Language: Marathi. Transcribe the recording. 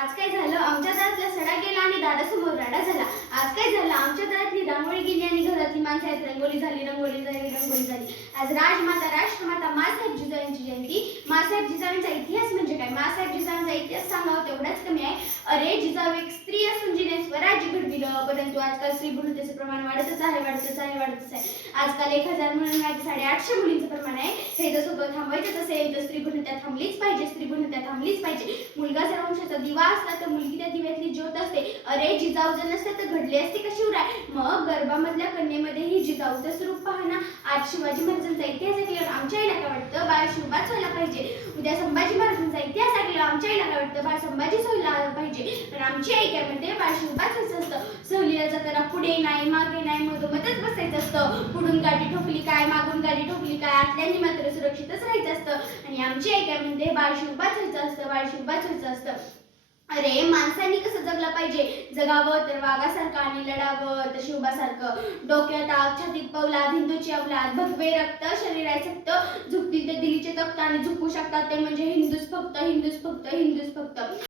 आज काय झालं? आमच्या दारातला सडा गेला आणि दारासमोर राडा झाला. आज काय झालं? आमच्या दारातली रांगोळी गेली आणि घरातली माणसं आहेत. रंगोली झाली रंगोली झाली रंगोली झाली. आज राजमाता राष्ट्रमाता मासाहेब जिजाऊंची जयंती. मासाहेब जिजाऊंचा इतिहास म्हणजे काय? मासाहेब जिजाऊंचा इतिहास सांगावा तेवढाच कमी आहे अरे जिजाऊ एक स्त्री असून जिने दिलं परंतु आजकाल स्त्री प्रमाण वाढतच आहे वाढतच आहे वाढतच आहे. आजकाल एक हजार म्हणून साडेआठशे मुलींचं प्रमाण आहे. हे जर सोबत थांबवायचंच असेल तर स्त्री भ्रूणत्या थांबलीच पाहिजे स्त्री भ्रूणत्या थांबलीच पाहिजे. मुलगा जर वंशाचा दिवा असला तर मुलगी त्या दिव्यातली ज्योत असते. अरे जिजाऊ जर नसते तर घडली असते का शिवराय? मग गर्भामधल्या कन्येमध्ये ही जिजाऊचं स्वरूप पाहणं आज शिवाजी महाराजांचा इतिहास ऐकल्यावर आमच्या आईला काय वाटतं? बाळ शिवबाच व्हायला पाहिजे. उद्या संभाजी महाराजांचा इतिहास ऐकल्यावर आमच्या आईला काय वाटतं? बाळ संभाजीच व्हायला पाहिजे. पण आमची आई काय म्हणते? बाळ शिवबाच जाताना पुढे नाही मागे नाही मधोमधच बसायचं असतं. पुढून गाडी ठोकली काय मागून गाडी ठोकली काय आतल्यांनी मात्र सुरक्षितच राहायचं असतं. आणि आमची आई काय म्हणते बाळ शिवबाच असतं बाळ शिवबाच असतं. अरे माणसांनी कसं जगलं पाहिजे? जगावं तर वाघासारखं आणि लढावं तर शिवबासारखं डोक्यात आग छातीत पौलाद हिंदूची अवलाद भगवे रक्त शरीरात सक्त झुकतील ते दिलीचे तक्त आणि झुकू शकतात ते म्हणजे हिंदूच फक्त हिंदू